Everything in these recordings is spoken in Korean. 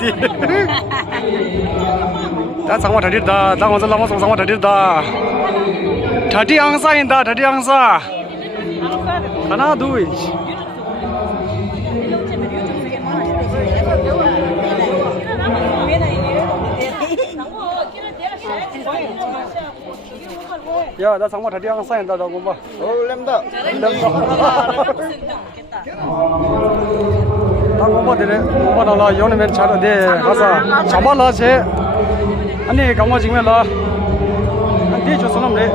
đi đã sang qua thadi da đang còn lama sang qua thadi da thadi angsa inda thadi angsa kana dui ya đã sang qua thadi angsa inda da gomba lemda 공부들에 공부하다가 요즘엔 잘돼 가서 잡아라지 아니 강화 지금에라 네 좋소놈래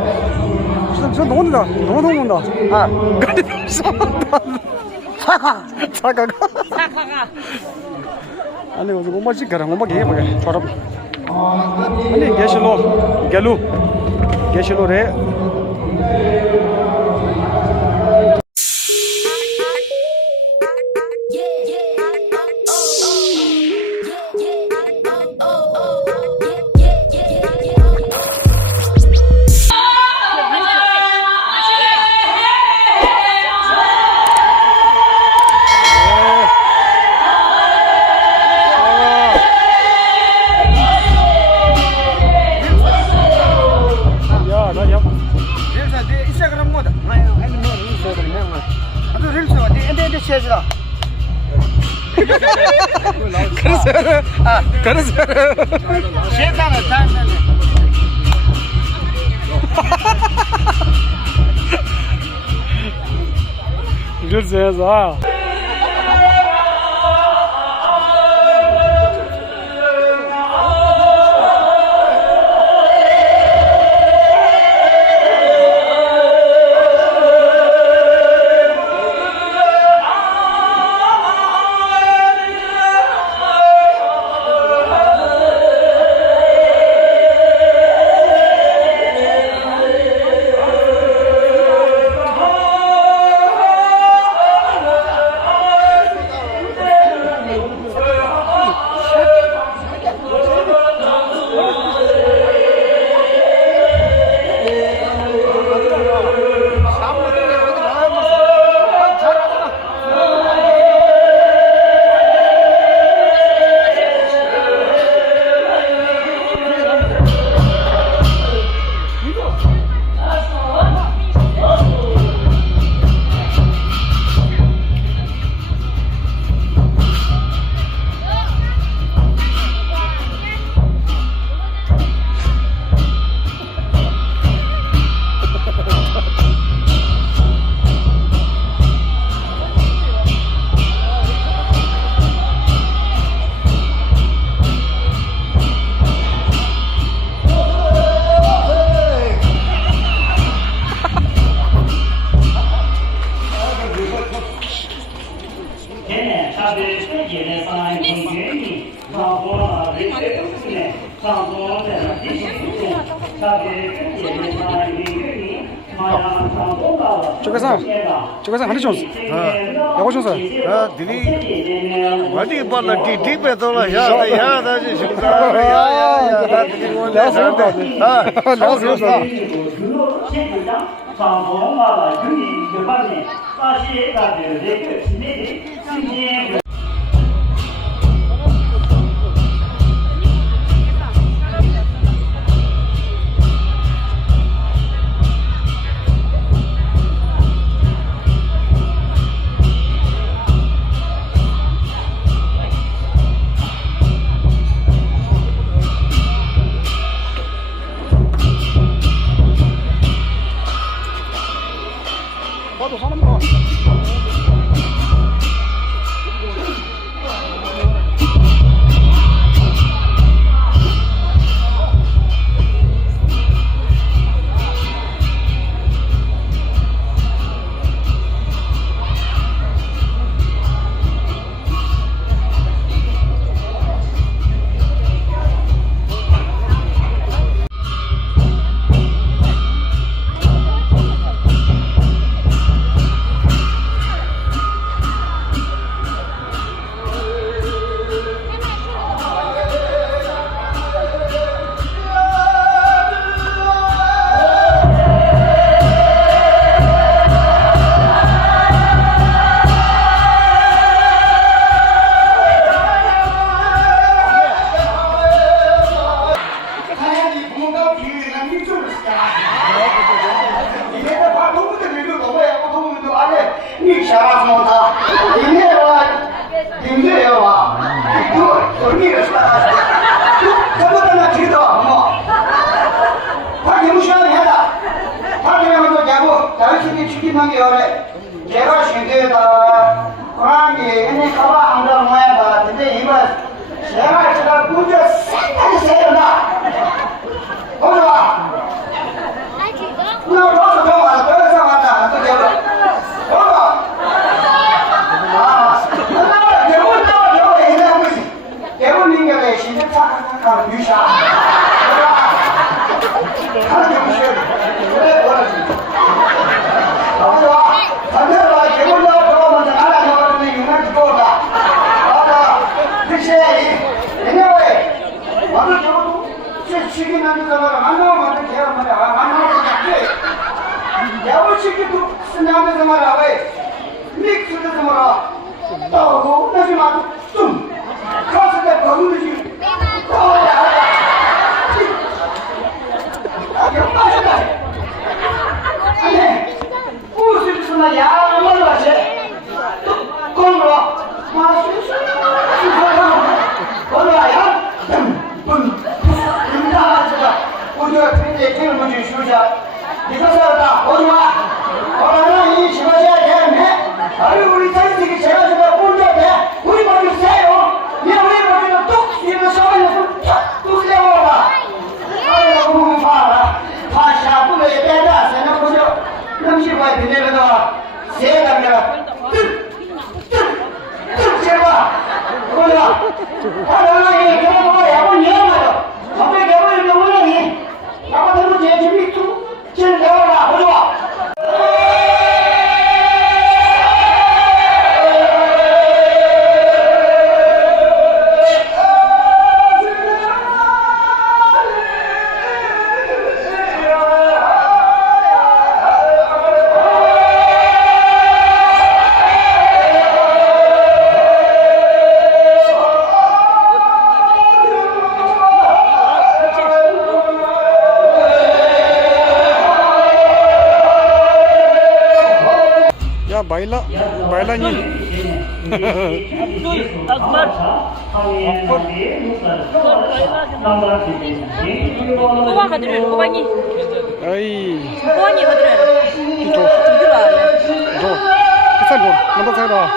저 너무다 너무 온다 아 가리 사카가 아니 무슨 공부지 그런 공부 게 뭐게 저럼 아니 게실로래 그래서 세상에 장난해 그래서 저거서 하나 줬어. 야고 줬어. 아, 디리 어디 발라 디디베 돌아 야다 지금다 야야야 다 디리 원래 아 나왔어 나도 하는 거. 想什么他？今天我今天我我那个啥，他不在那知道吗？他挺需要钱的，他这样做结果，咱去那个嘞，这个选择的，我让你人家搞把按照模样的，今天一个，现在这个工作现在就谁人的，懂是吧？那我老是上班，不要上班的，都结了，懂吧？啊，那结婚现在不行，结婚那个嘞，现在看女侠，对吧？看就不行，我了去，懂是吧？反正吧，结婚了之后嘛，咱俩就永远是够的，好的，这些人家喂，我这结婚这去跟那就怎么了？俺老妈这结婚了，俺老妈这。야구 치기도 쓰냐면서 말아 왜 믹스도 좀 말아 떠고 나지 마도 좀 가서 내 버무리지 떠야 영마시다 아니 무슨 소나 야만 마시 건로 마시 건로야 인자하지가 우리가 굉장히 탱을 먼저 쉬우자你说是的，我说，我让你喜欢这钱没？而我在这个钱这个工作钱，我把你塞用，你我把这个都，你们上面都是这样的。哎呀，我们怕了，怕下不了也别的，现在不就那么喜欢的那个的，谁那个？是吧？我说，他让你给我也不年了，他没给我让你，然后他们解决没做。先聊了，回去吧。bailanya Kuva kadar, kuvangi. ay Kuvangi kadar. itu Juga. do kesan do nampak saya dah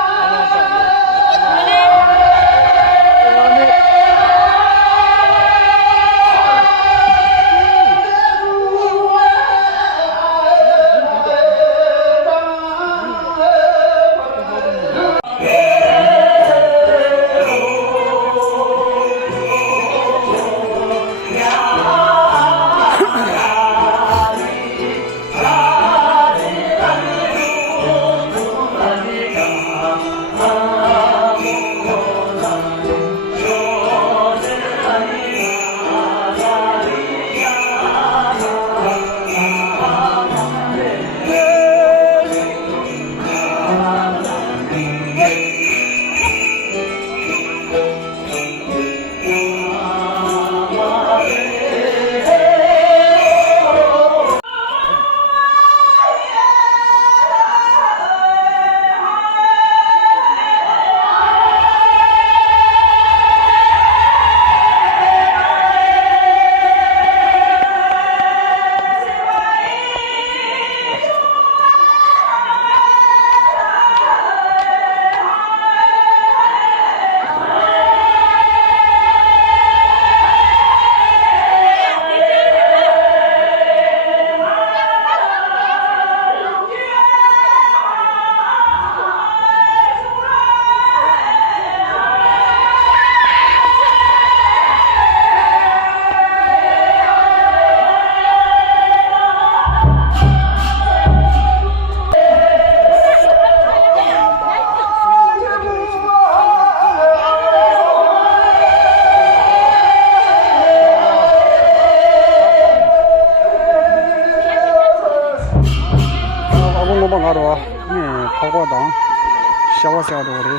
파과당 샤워샤도 그래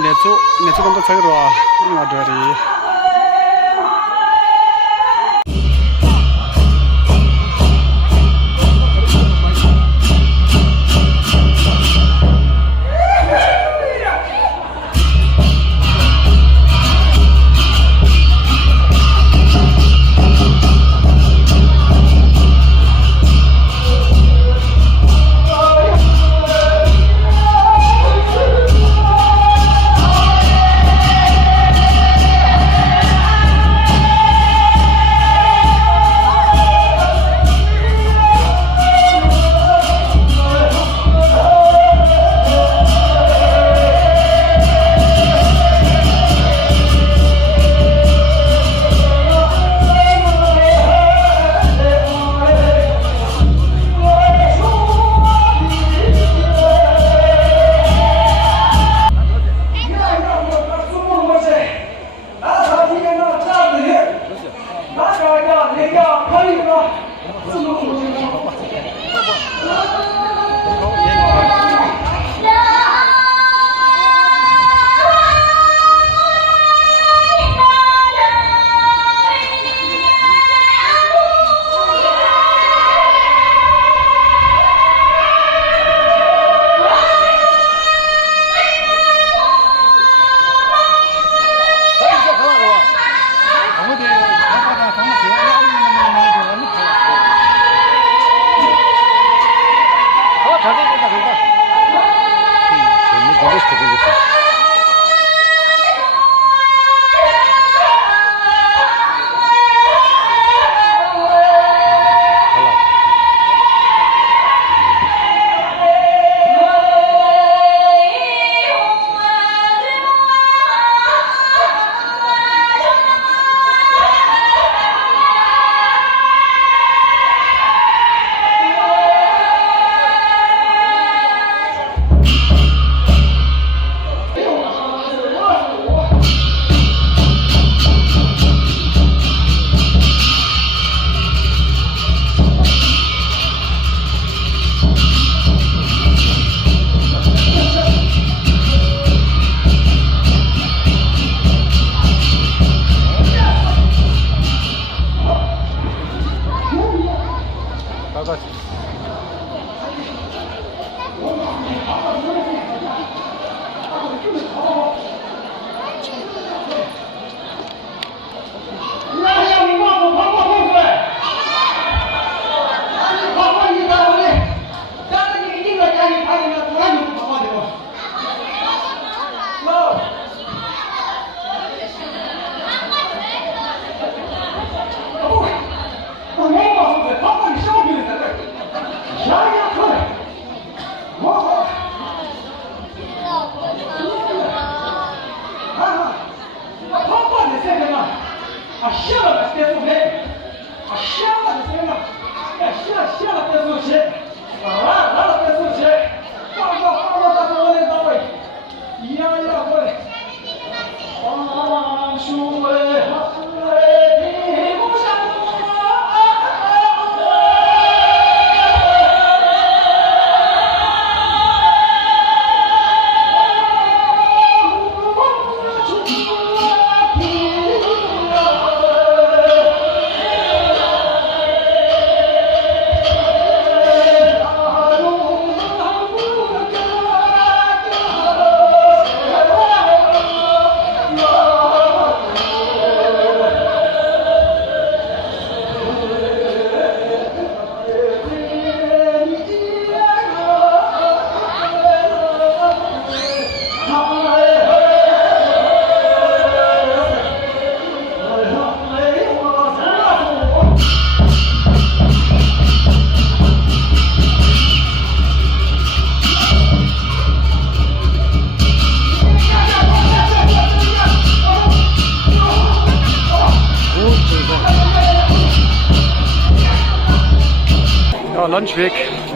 nezu kan to sagro ngadari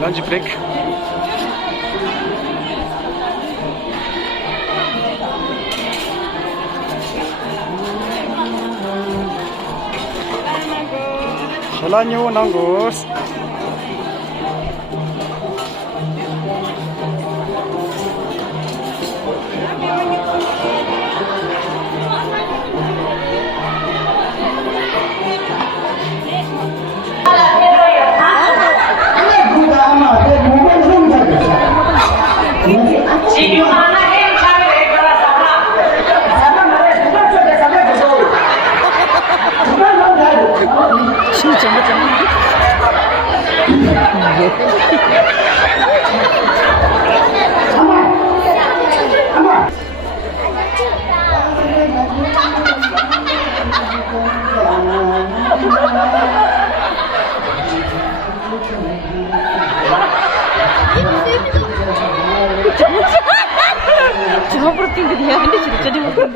lunch break. Shalanyo nangos. Overthink dia ada jadi bukan.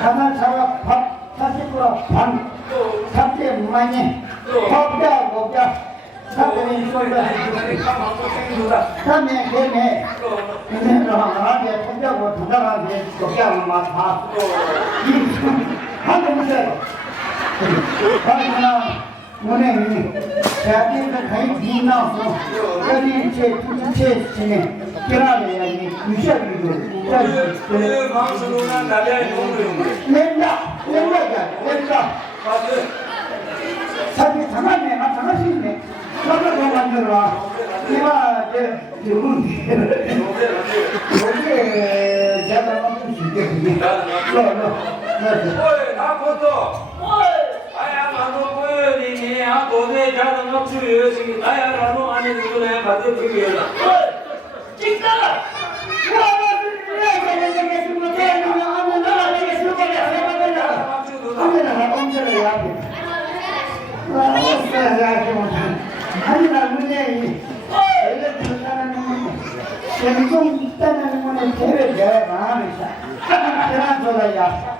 하나 잡아 밥 40% 반 잡지 무만이 먹자 사람이 소리가 다음에 걔네 걔네로 하나에 통자고 도달하게 먹자고 막다 한번 보세요 하나 문에 대학에서 가이 뒤나서 여기 제 지네 결합해야지 유시하기도 그 방송은 나라의 농구용. 낸다 사실 장난네 나 장난식이네 너가 더 만들어라 내가 여기 제가 맞출 수 있게 그게 어이 나부터. 아야 나도 보여니 아 도대 자는 없지요 지금 나야 나도 안에 누구네 받을 필요야. 찍다가 아니 나 문제 생존 있다는 거는 대외에 마음이다. 전화줘라야.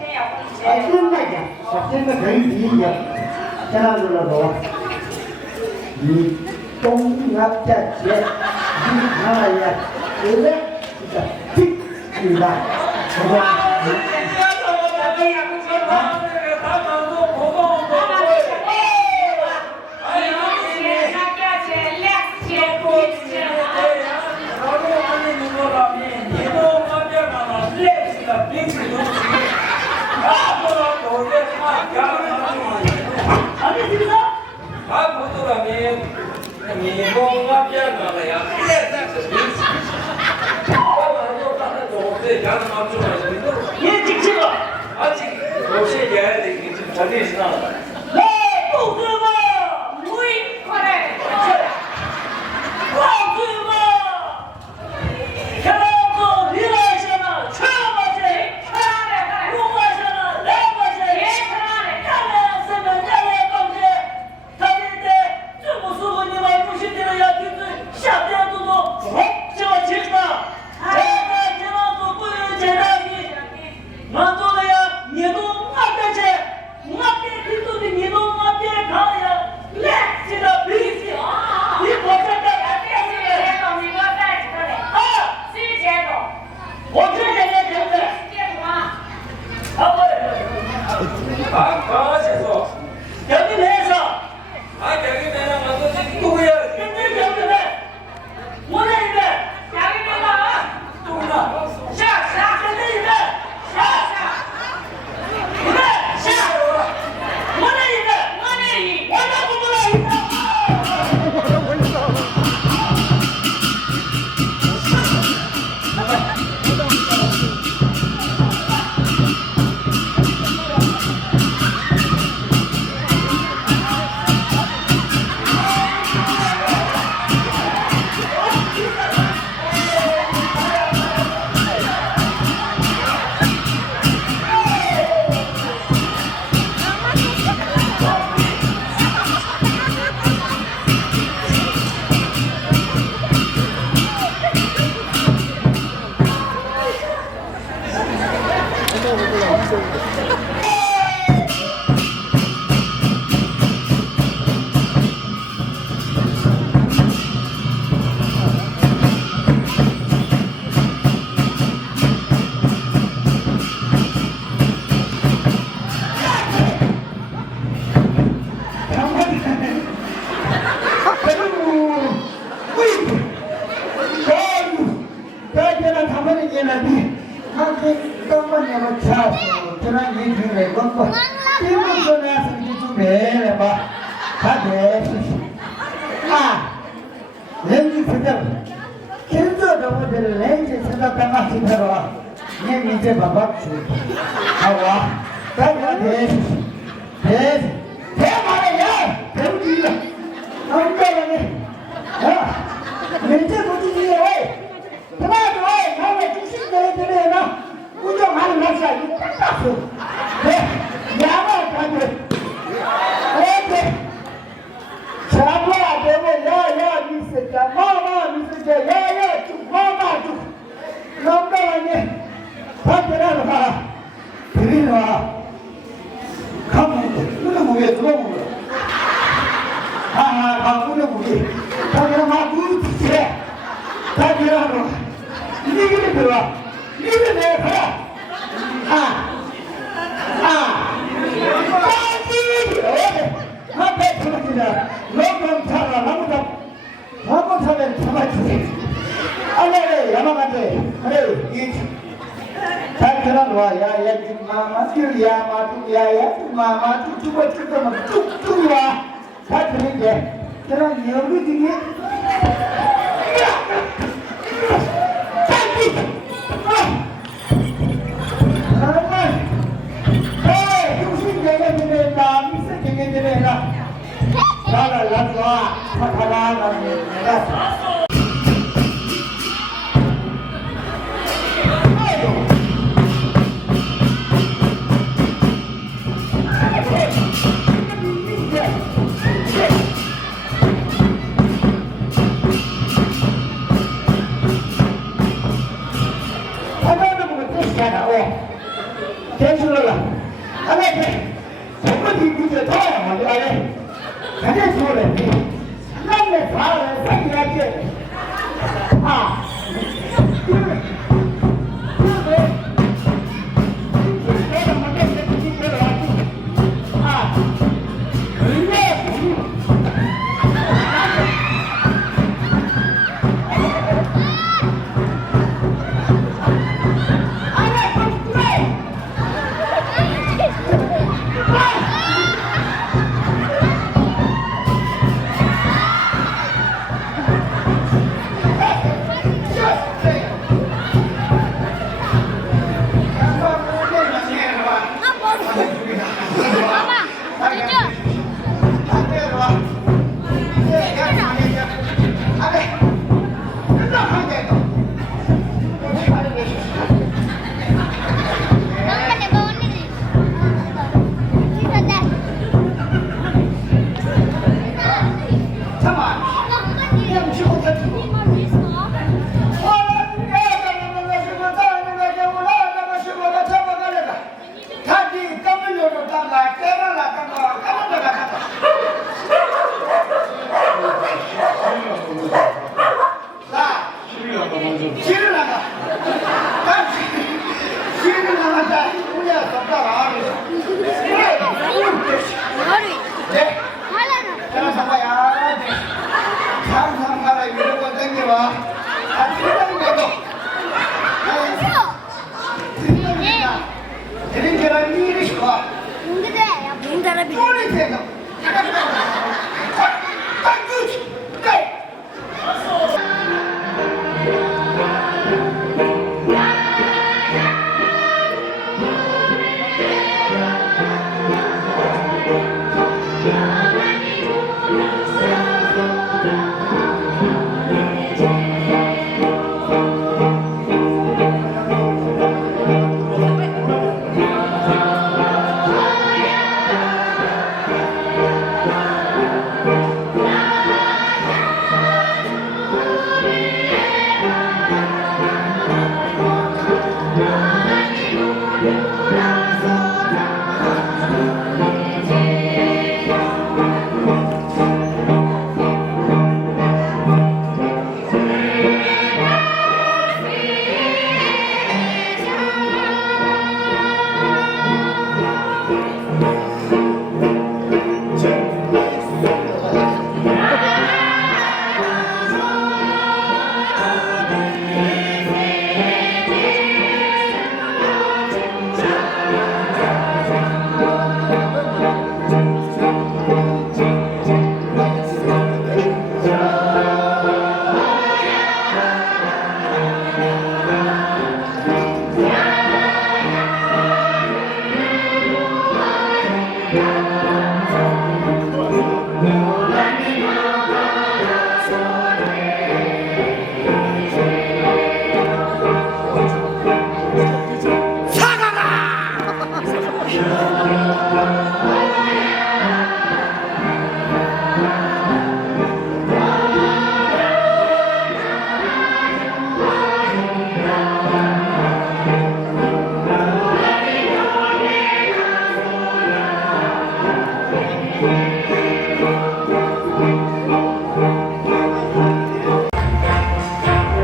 끝나자. sabendo que hoy día ya no lo doy. Ni tung ngáp chặt chẽ, đi hai ya, cứ đấy, thích thì là, 마마 튀어야 마두야야 마마 뚜뚜가 뚜뚜가 뚜뚜야 다 들리게 그럼 여기 뒤에 뭔데? 야, 뭔 사람이?